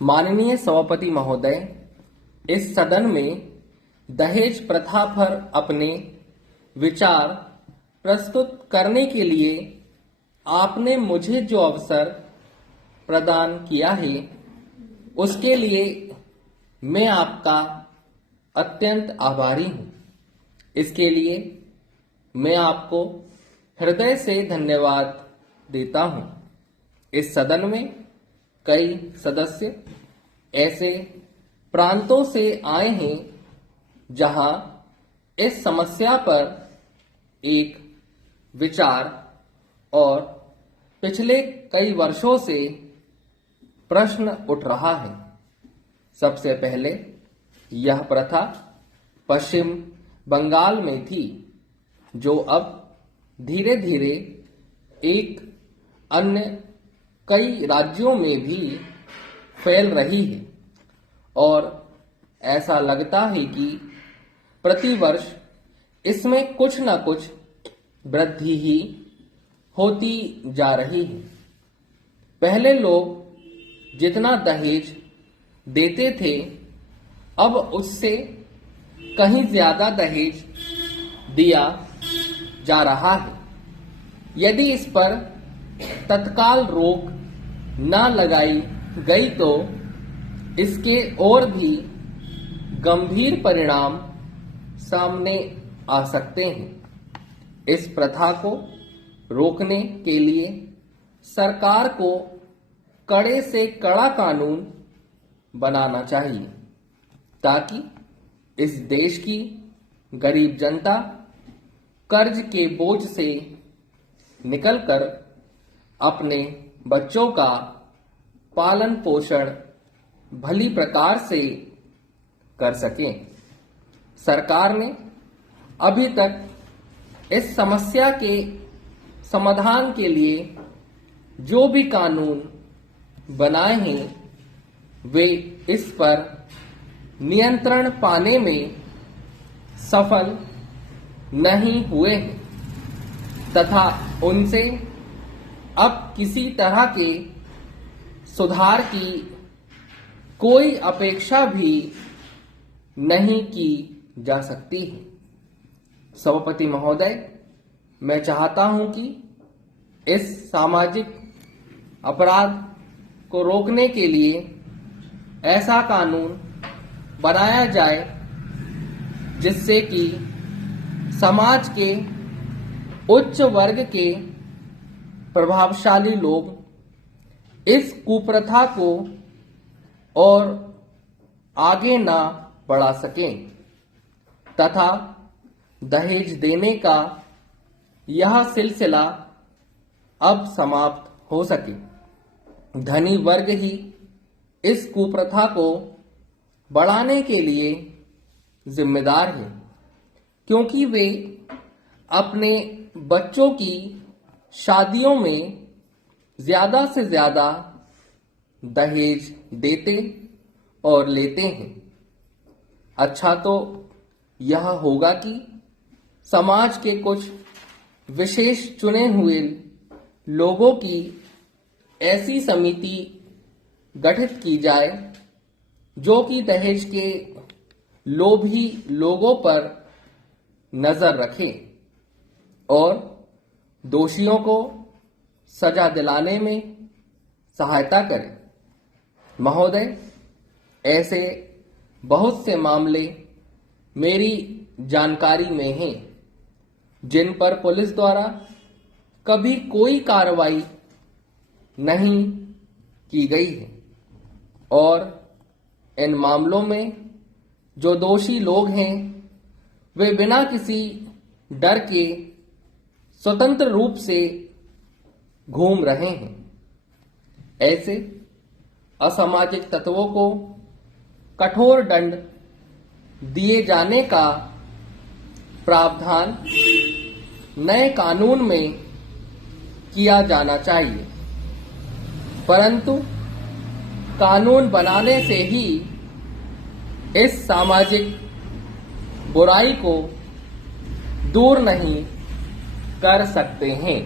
माननीय सभापति महोदय, इस सदन में दहेज प्रथा पर अपने विचार प्रस्तुत करने के लिए आपने मुझे जो अवसर प्रदान किया है, उसके लिए मैं आपका अत्यंत आभारी हूं। इसके लिए मैं आपको हृदय से धन्यवाद देता हूं। इस सदन में कई सदस्य ऐसे प्रांतों से आए हैं जहां इस समस्या पर एक विचार और पिछले कई वर्षों से प्रश्न उठ रहा है। सबसे पहले यह प्रथा पश्चिम बंगाल में थी, जो अब धीरे धीरे एक अन्य कई राज्यों में भी फैल रही है और ऐसा लगता है कि प्रतिवर्ष इसमें कुछ न कुछ वृद्धि ही होती जा रही है। पहले लोग जितना दहेज देते थे, अब उससे कहीं ज्यादा दहेज दिया जा रहा है। यदि इस पर तत्काल रोक न लगाई गई तो इसके और भी गंभीर परिणाम सामने आ सकते हैं। इस प्रथा को रोकने के लिए सरकार को कड़े से कड़ा कानून बनाना चाहिए, ताकि इस देश की गरीब जनता कर्ज के बोझ से निकलकर अपने बच्चों का पालन पोषण भली प्रकार से कर सकें। सरकार ने अभी तक इस समस्या के समाधान के लिए जो भी कानून बनाए हैं, वे इस पर नियंत्रण पाने में सफल नहीं हुए हैं तथा उनसे अब किसी तरह के सुधार की कोई अपेक्षा भी नहीं की जा सकती है। सभापति महोदय, मैं चाहता हूं कि इस सामाजिक अपराध को रोकने के लिए ऐसा कानून बनाया जाए जिससे कि समाज के उच्च वर्ग के प्रभावशाली लोग इस कुप्रथा को और आगे ना बढ़ा सकें तथा दहेज देने का यह सिलसिला अब समाप्त हो सके। धनी वर्ग ही इस कुप्रथा को बढ़ाने के लिए जिम्मेदार है, क्योंकि वे अपने बच्चों की शादियों में ज्यादा से ज्यादा दहेज देते और लेते हैं। अच्छा तो यह होगा कि समाज के कुछ विशेष चुने हुए लोगों की ऐसी समिति गठित की जाए जो कि दहेज के लोभी लोगों पर नजर रखे और दोषियों को सजा दिलाने में सहायता करे। महोदय, ऐसे बहुत से मामले मेरी जानकारी में हैं जिन पर पुलिस द्वारा कभी कोई कार्रवाई नहीं की गई है और इन मामलों में जो दोषी लोग हैं, वे बिना किसी डर के स्वतंत्र रूप से घूम रहे हैं। ऐसे असामाजिक तत्वों को कठोर दंड दिए जाने का प्रावधान नए कानून में किया जाना चाहिए, परंतु कानून बनाने से ही इस सामाजिक बुराई को दूर नहीं कर सकते हैं।